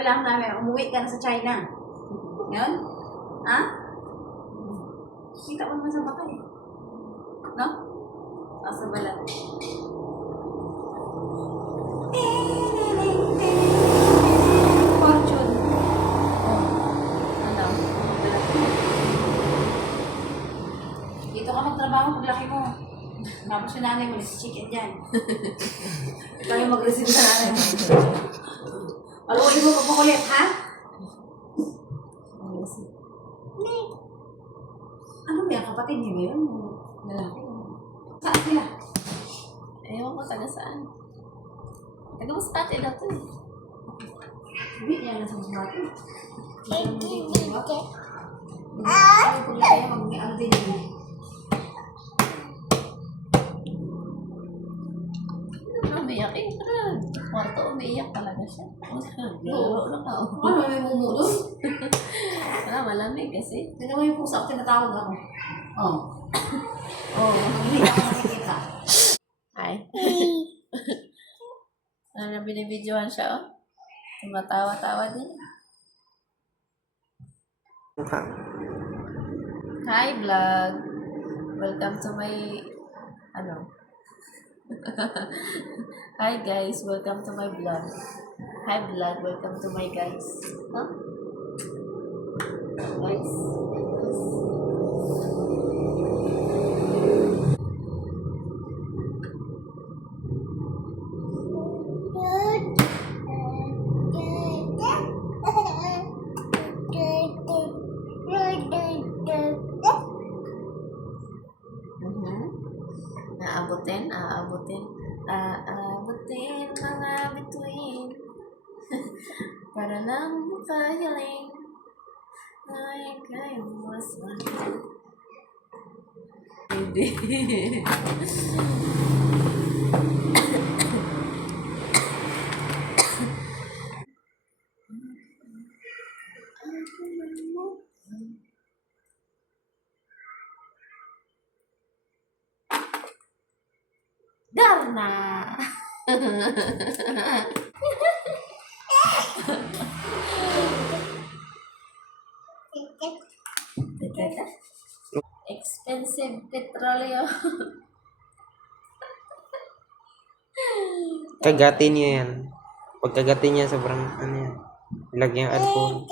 Kailangan namin, umuwi ka na sa China. Yun? Ha? Kita mo naman sa mata eh. No? Sa balat. Fortune. Ano? Dito ka magtrabaho paglaki mo. Tapos yung nanay mo, si chicken dyan. Ikaw yung mag-receive sa nanay mo. Paluin mo papakulit, ha? Ano ba yung kapatid niyo yun? Lalaki. Saan sila? Ewan ko taga saan. Taga Masbate daw to eh. Hindi, yan nasa Masbate. Ay, kung kaya mag-ano din yun. Umiyak eh. Kwarto, umiiyak talaga siya. Lalo na ka. Ano, may mumu doon? Wala, malamig kasi. Tignan mo yung pusa, tinatawag ako. Oh. Oh, hindi ako nakikita. Hi. Ano, binibidyohan siya oh. Tumatawa-tawa din. Hi vlog. Welcome to my Hi guys, welcome to my vlog. Hi vlog, welcome to my guys. Huh? Guys. Aabutin mga bituin para lang makahiling ay kayong mas mahal. Hindi. Darna! Expensive petroleo. Kagatin niya yan. Pag kagatin niya, sobrang ano yan. Lagyan alcohol.